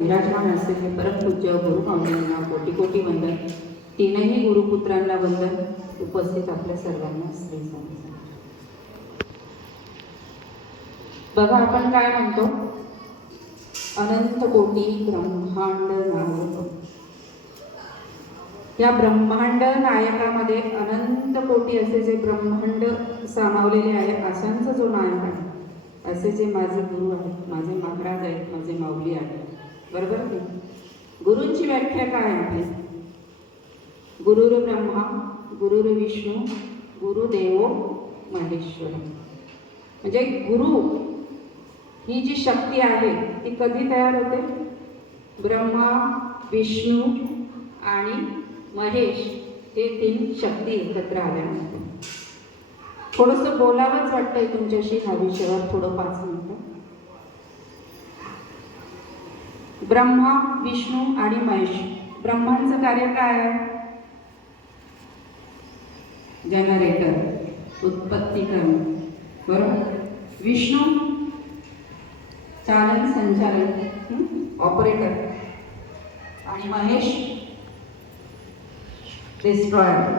विराजमान असलेले परमपूज्य गुरुमाऊलींना कोटी कोटी वंदन. तीनही गुरुपुत्रांना वंदन. उपस्थित आपल्या सर्वांना श्री स्वामी. बघा, आपण काय म्हणतो, अनंत कोटी ब्रह्मांड नायक. या ब्रह्मांड नायकामध्ये अनंत कोटी असे जे ब्रह्मांड सामावलेले आहे, अशांचा जो नायक आहे, असे जे माझे गुरु आहेत, माझे महाराज आहेत, माझे माऊली आहेत. बरोबर की? गुरूंची व्याख्या काय आहे? गुरुर ब्रह्मा गुरुर विष्णू गुरुदेव महेश्वर. म्हणजे गुरु ही जी शक्ती आहे ती कधी तयार होते? ब्रह्मा, विष्णू आणि महेश हे तीन शक्ती एकत्र आल्यानंतर. थोडंसं बोलावंच वाटतंय तुमच्याशी ह्या विषयावर थोडं 5 मिनिटं. ब्रह्मा, विष्णू आणि महेश. ब्रह्मांचं कार्य काय आहे? जनरेटर, उत्पत्ती करणे. बरोबर. विष्णू चालन संचालन, ऑपरेटर. आणि महेश डिस्ट्रॉयर.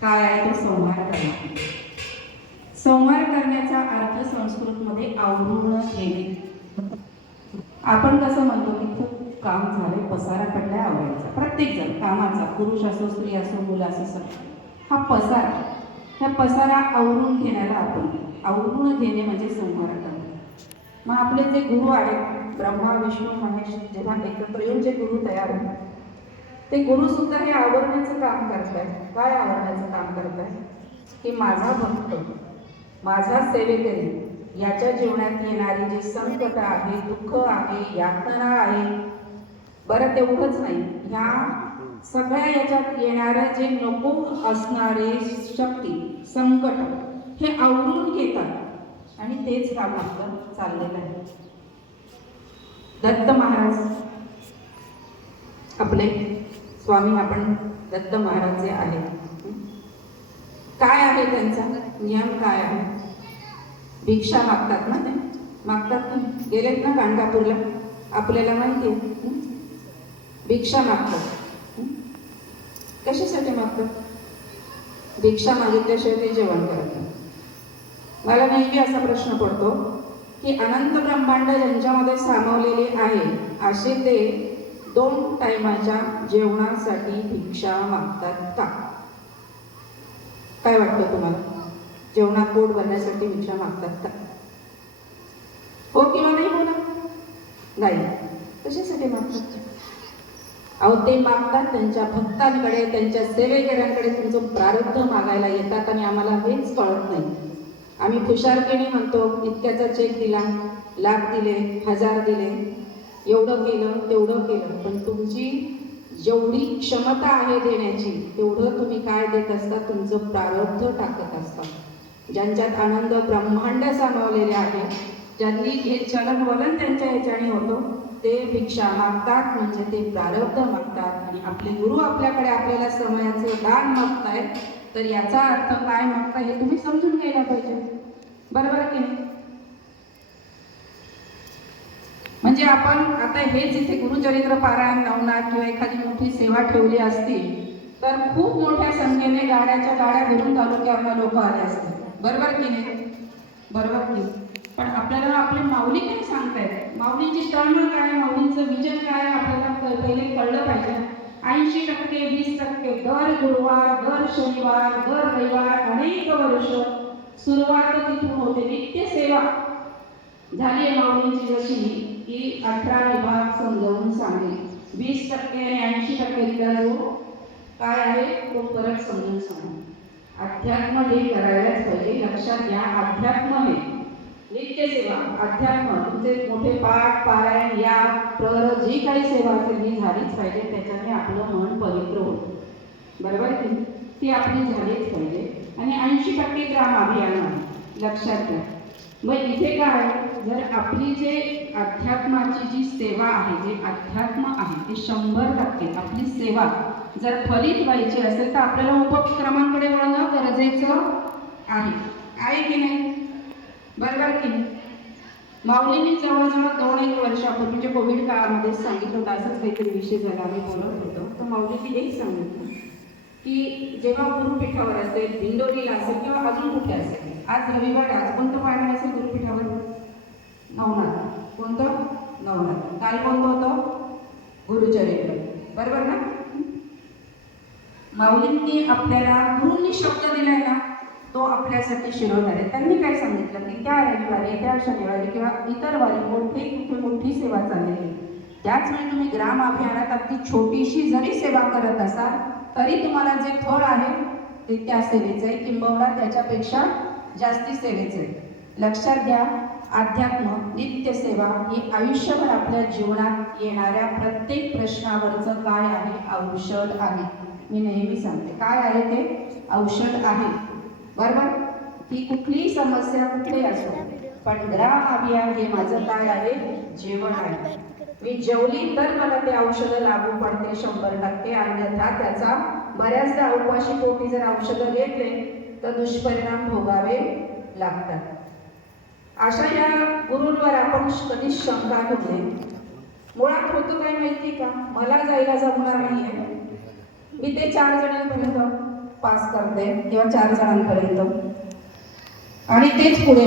काय आहे? तो संहार करणे. संहार करण्याचा अर्थ संस्कृतमध्ये आवरून घेणे. आपण कसं म्हणतो की खूप काम झाले, पसारा पडलाय, आवरायचा. प्रत्येक जण कामाचा, पुरुष असो, स्त्री असो, मुलं असो, हा पसारा, ह्या पसारा आवरून घेण्याला आपण आवरून घेणे म्हणजे संहार करणे. मग आपले जे गुरु आहेत, ब्रह्मा, विष्णू, महेश, जेव्हा एकत्र येऊन जे गुरु तयार होतात, ते गुरु सुद्धा हे आवरण्याचं काम करतायत. काय आवरण्याचं काम करतायत? की माझा भक्त, माझा सेवेकरी, याच्या जीवनात येणारी जे संकट आहे, दुःख आहे, यातना आहे, बरं तेवढंच नाही, ह्या सगळ्या याच्यात येणारे जे नको असणारे शक्ती, संकट, हे आवरून घेतात. आणि तेच काम आपलं चाललेलं आहे. दत्त महाराज आपले स्वामी, आपण दत्त महाराज जे आहेत, काय आहे त्यांचा नियम? काय आहे? भिक्षा मागतात ना, ते मागतात ना, गेलेत ना गाणगापूरला, आपल्याला माहिती आहे. भिक्षा मागतात. कशासाठी मागतात? भिक्षा मागितल्याशिवाय ते जेवण करत नाही. मला नेहमी असा प्रश्न पडतो की अनंत ब्रह्मांड ज्यांच्यामध्ये सामावलेले आहे, असे ते 2 टायमाच्या जेवणासाठी भिक्षा मागतात का? काय वाटतं तुम्हाला? जेवणात पोट भरण्यासाठी भिक्षा मागतात का? हो किंवा नाही बोला. नाही. कशासाठी मागतात? अहो, ते मागतात त्यांच्या भक्तांकडे, त्यांच्या सेवेकऱ्यांकडे तुमचं प्रारब्ध मागायला येतात. आणि आम्हाला हेच कळत नाही. आम्ही खुशारपणे म्हणतो, इतक्याचा चेक दिला, लाख दिले, 1000 दिले, एवढं केलं, तेवढं केलं. पण तुमची जेवढी क्षमता आहे देण्याची, तेवढं तुम्ही काय देत असता? तुमचं प्रारब्ध टाकत असता. ज्यांच्यात आनंद ब्रह्मांड सामावलेले आहे, ज्यांनी हे चलन वलन त्यांच्या याच्याने होतो, ते भिक्षा मागतात, म्हणजे ते प्रारब्ध मागतात. आणि आपले गुरु आपल्याकडे आपल्याला समयाचं दान मागतायत, तर याचा अर्थ काय मागताय हे तुम्ही समजून घ्यायला पाहिजे. बरोबर की नाही? म्हणजे आपण आता हेच इथे गुरुचरित्र पारायण, नवनाथ किंवा एखादी मोठी सेवा ठेवली असती, तर खूप मोठ्या संख्येने गाड्याच्या गाड्या भरून तालुक्यावर लोक आले असते. बरोबर की नाही? बरोबर की. पण आपल्याला आपली माऊली काय सांगतायत, माऊलींची तळमळ काय, माऊलींचं विजन काय, आपल्याला पहिले कळलं पाहिजे. 80%, 20% दर गुरुवार, दर शनिवार, दर रविवार, अनेक वर्ष सुरुवात तिथून होते. नित्य सेवा झाली आहे माऊलींची जशी की 18 विभाग समजावून सांगेल. 20% आणि 80% जो काय आहे तो परत समजून सांगेल. अध्यात्म हे करायलाच पाहिजे. लक्षात घ्या, अध्यात्म हे नित्य सेवा, अध्यात्म तुमचे मोठे पाठ, पारायण, या तर जी काही सेवा असेल ही झालीच पाहिजे. त्याच्याने आपलं मन पवित्र होतं. बरोबर की? ती आपली झालीच पाहिजे. आणि 80% ग्राम अभियान आहे. लक्षात घ्या. मग इथे काय, जर आपली जे अध्यात्माची जी सेवा आहे, जे अध्यात्म आहे, ते 100% आपली सेवा जर फलित व्हायची असेल, तर आपल्याला उपक्रमांकडे वळणं गरजेचं आहे. आहे की नाही? बरोबर की नाही? माऊलींनी जवळजवळ 2-1 वर्षापूर्वी म्हणजे कोविड काळामध्ये सांगितलं होतं, असंच काहीतरी विषय झाला, आम्ही बोलत होतो. तर माऊलींनी एक सांगितलं की जेव्हा गुरुपीठावर असेल, दिंडोरीला असेल किंवा अजून कुठे असेल, आज रविवार, आज कोणतं पारायण असेल गुरुपीठावर? नवनाथ. कोणतं? नवनाथ. काल कोणतं होतं? गुरुचरित्र. बरोबर ना? माऊलींनी आपल्याला, गुरूंनी शब्द दिलाय ना, तो आपल्यासाठी शिरवणार आहे. त्यांनी काय सांगितलं की त्या रविवारी, त्या शनिवारी किंवा इतर वारी मोठी सेवा चाललेली, त्याच वेळी तुम्ही ग्राम अभियानात अगदी छोटीशी जरी सेवा करत असाल तरी तुम्हाला जे फळ आहे ते त्या सेवेचं आहे, किंबहुना त्याच्यापेक्षा जास्ती सेवेचं आहे. लक्षात घ्या, अध्यात्म, नित्यसेवा ही आयुष्यभर आपल्या जीवनात येणाऱ्या प्रत्येक प्रश्नावरचं काय आहे? औषध आहे. मी नेहमी सांगते, काय आहे ते? औषध आहे. बरोबर? ती कुठलीही समस्या कुठलीही असो, पण ग्राम अभियान हे माझं काय आहे? जेवण आहे. मी जेवली तर मला ते औषधं लागू पडते 100%, अन्यथा त्याचा बऱ्याचदा उपाशी पोटी जर औषधं घेतले तर दुष्परिणाम भोगावे लागतात. अशा या गुरूंवर आपण कधीच शंका घेऊ नये. मुळात होतं काय माहिती का, मला जायला जमणार नाहीये, मी ते 4 जणांपर्यंत पास करते किंवा 4 जणांपर्यंत, आणि तेच पुढे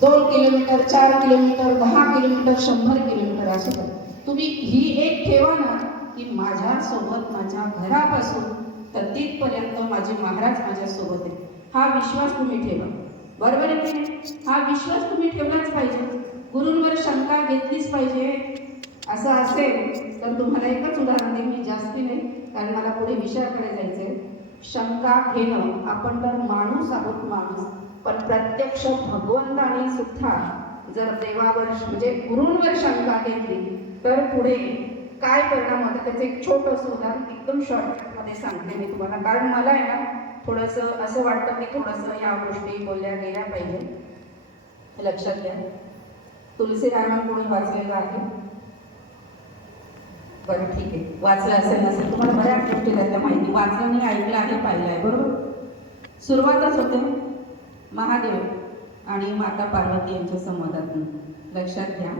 2 किलोमीटर, 4 किलोमीटर, 10 किलोमीटर, 100 किलोमीटर असं कर. तुम्ही ही एक ठेवा ना की माझ्यासोबत माझ्या घरापासून तर तिथपर्यंत माझे महाराज माझ्यासोबत आहे. हा विश्वास तुम्ही ठेवा. बरोबर आहे की नाही? हा विश्वास तुम्ही ठेवलाच पाहिजे. गुरूंवर शंका घेतलीच पाहिजे. असं असेल तर तुम्हाला एकच उदाहरण देईन, मी जास्ती नाही, कारण मला पुढे विषयाकडे जायचंय. शंका घेणं, आपण तर माणूस आहोत, माणूस, पण प्रत्यक्ष भगवंताने सुद्धा जर देवावर म्हणजे गुरूंवर शंका घेतली तर पुढे काय परिणाम होतं त्याचं एक छोटंसं उदाहरण एकदम शॉर्टकटमध्ये सांगते मी तुम्हाला. कारण मला आहे ना थोडंसं असं वाटतं की थोडंसं या गोष्टी बोलल्या गेल्या पाहिजे. लक्षात घ्या, तुलसी रामायण कोणी वाचलेलं आहे? बरं, ठीक आहे. वाचलं असेल नसेल, तुम्हाला बऱ्याच गोष्टी त्यातल्या माहिती, वाचलं नाही, ऐकलं आहे, पाहिलं आहे. बरोबर? सुरुवातच होते महादेव आणि माता पार्वती यांच्या संवादातून. लक्षात घ्या,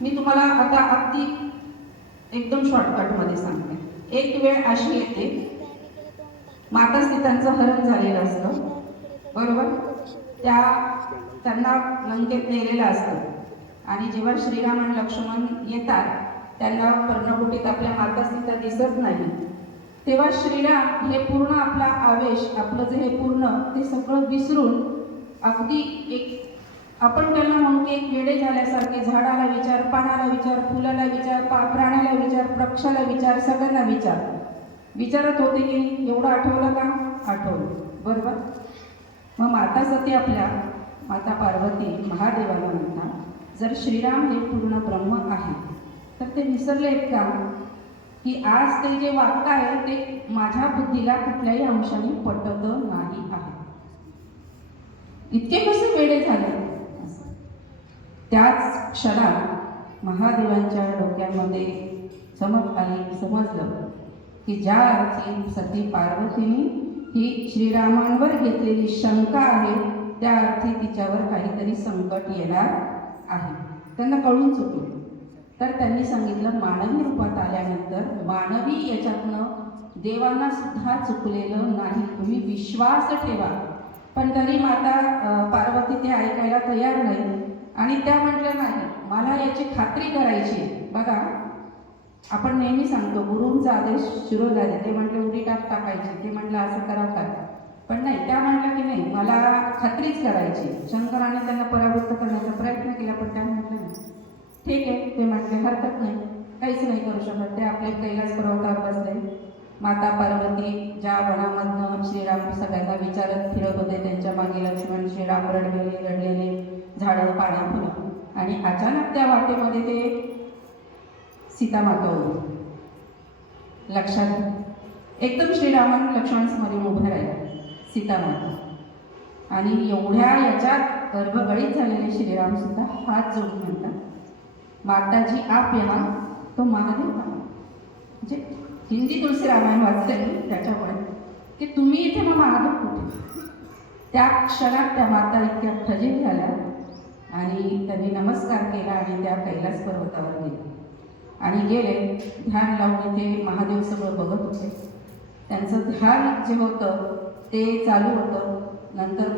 मी तुम्हाला आता अगदी एकदम शॉर्टकटमध्ये सांगते. एक वेळ अशी येते, माता सीतांचं हरण झालेलं असतं. बरोबर? त्यांना लंकेत नेलेलं असतं, आणि जेव्हा श्रीराम आणि लक्ष्मण येतात त्यांना पर्णकुटीत आपल्या माता सीता दिसत नाही, तेव्हा श्रीराम हे पूर्ण आपला आवेश, आपलं जे हे पूर्ण ते सगळं विसरून अगदी एक आपण त्यांना म्हणू की एक वेडे झाल्यासारखे झाडाला विचार, पानाला विचार, फुलाला विचार, प्राण्याला विचार, पक्षाला विचार, सगळ्यांना विचारत होते की एवढं आठवलं का? आठवलं. बरोबर? मग माता सती आपल्या माता पार्वती महादेवाला म्हणतात, जर श्रीराम हे पूर्ण ब्रह्म आहे तर ते विसरलेत का की आज ते जे वाक्य आहे ते माझ्या बुद्धीला कुठल्याही अंशाने पटत नाही आहे. इतके कसे वेडे झाले? त्याच क्षणात महादेवांच्या डोक्यामध्ये समजलं की ज्या अर्थी सती पार्वतीने ही श्रीरामांवर घेतलेली शंका आहे त्या अर्थी तिच्यावर काहीतरी संकट येणार आहे. त्यांना कळून चुकलं. तर त्यांनी सांगितलं, मानवी रूपात आल्यानंतर मानवी याच्यातनं देवांना सुद्धा चुकलेलं नाही, तुम्ही विश्वास ठेवा. पण तरी माता पार्वती ते ऐकायला तयार नाही, आणि त्या म्हटल्या नाही, मला याची खात्री करायची. बघा, आपण नेहमी सांगतो गुरूंचा आदेश शिरोधारी, ते म्हटले उडी टाकायची, ते म्हटलं असं करा काय, पण नाही, त्या म्हटल्या की नाही, मला खात्रीच करायची. शंकराने त्यांना परावृत्त करण्याचा प्रयत्न केला, पण त्या म्हटलं नाही. ठीक आहे, ते म्हटले हरकत नाही, काहीच नाही करू शकत, ते आपले कैलास पर्वतावर बसले. माता पार्वती ज्या वनामधनं श्रीराम सगळ्यांना विचारत फिरत होते, त्यांच्या मागे लक्ष्मण, श्रीराम रडलेले झाडं, पानं, फुलं, आणि अचानक त्या वाटेमध्ये ते सीतामाता होती. लक्षात एकदम श्रीरामन लक्ष्मण समोर उभं राहिले सीतामाता, आणि एवढ्या याच्यात गर्भगळीत झालेले श्रीराम सुद्धा हात जोडून म्हणतात, माताजी आप यहाँ तो महादेव कहाँ. म्हणजे हिंदी तुलसी रामायण वाचते त्याच्यामुळे की तुम्ही इथे मग महादेव कुठे. त्या क्षणात त्या माता इतक्या खजील झाल्या आणि त्यांनी नमस्कार केला आणि त्या कैलास पर्वतावर गेले आणि गेले ध्यान लावून इथे महादेव समोर बघत होते. त्यांचं ध्यान जे होतं ते चालू होतं. नंतर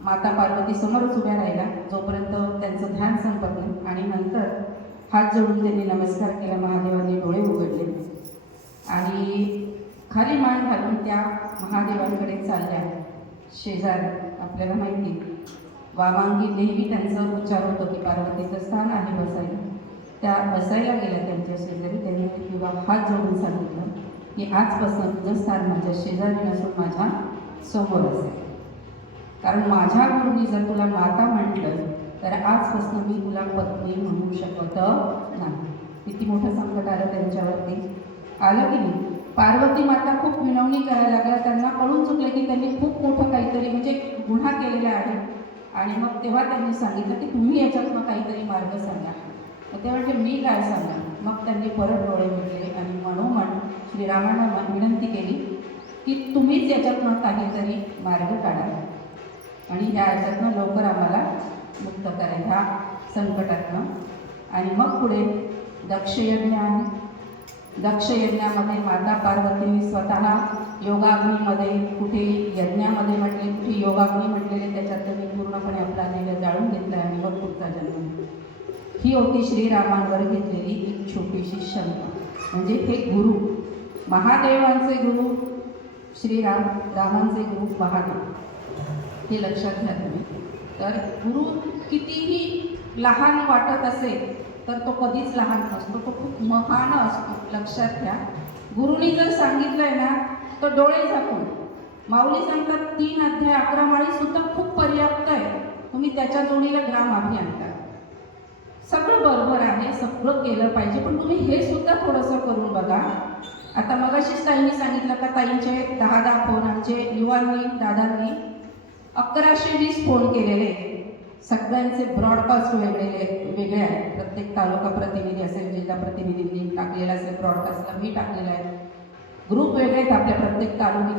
माता पार्वती समोरच उभ्या राहिला जोपर्यंत त्यांचं ध्यान संपत नाही आणि नंतर हात जोडून त्यांनी नमस्कार केला. महादेवांनी डोळे उघडले आणि खाली मान घालून त्या महादेवांकडे चालल्या. शेजारी आपल्याला माहिती वामांगी नेहमी त्यांचा उच्चार होतो की पार्वतीचं स्थान आहे बसायला. त्या बसायला गेल्या त्यांच्या शेजारी. त्यांनी किंवा हात जोडून सांगितलं की आजपासून तुझं स्थान माझ्या शेजारी नसून माझ्या समोर असेल. कारण माझ्या गुरुनी जर तुला माता म्हटलं तर आजपासून मी तुला पत्नी म्हणू शकत नाही. किती मोठं संकट आलं त्यांच्यावरती, आलं की नाही. पार्वती माता खूप विनवणी करायला लागल्या. त्यांना कळून चुकले की त्यांनी खूप मोठं काहीतरी म्हणजे गुन्हा केलेला आहे. आणि मग तेव्हा त्यांनी सांगितलं की तुम्ही याच्यातनं काहीतरी मार्ग सांगा. मग ते म्हणजे मी काय सांगणार. मग त्यांनी परत डोळे मिटले आणि मनोमन श्रीरामांना विनंती केली की तुम्हीच याच्यातनं काहीतरी मार्ग काढा आणि ह्या याच्यातनं लवकर आम्हाला मुक्त करा ह्या संकटातनं. आणि मग पुढे दक्षयज्ञ आहे. दक्षयज्ञामध्ये माता पार्वतीने स्वतः योगाग्नीमध्ये, कुठे यज्ञामध्ये म्हटले, कुठे योगाग्नी म्हटलेले, त्याच्यात त्यांनी पूर्णपणे आपला देह जाळून घेतला आणि मग पुढचा जन्म. ही होती श्रीरामांवर घेतलेली एक छोटीशी शंका. म्हणजे हे गुरु, महादेवांचे गुरु श्रीराम, रामांचे गुरु महादेव, हे लक्षात घ्या तुम्ही. तर गुरु कितीही लहान वाटत असेल तर तो कधीच लहान नसतो, तो खूप महान असतो. लक्षात घ्या. गुरुनी जर सांगितलंय ना तर डोळे झाकून, माऊली सांगतात 3 अध्याय 11 माळी सुद्धा खूप पर्याप्त आहे. तुम्ही त्याच्या जोडीला ग्राम अभियंता, सगळं बरोबर आहे, सगळं केलं पाहिजे, पण तुम्ही हे सुद्धा थोडंसं करून बघा. आता मगाशीच ताईंनी सांगितलं का ताईंचे 10 फोन, आमचे युवांनी दादांनी 1120 फोन केलेले. सगळ्यांचे ब्रॉडकास्ट वेगळे आहेत. प्रत्येक तालुका प्रतिनिधी असेल, जिल्हा प्रतिनिधींनी टाकलेला असेल, ब्रॉडकास्टला मी टाकलेला आहे. ग्रुप वेगळे आहेत आपल्या प्रत्येक तालुक्याचे.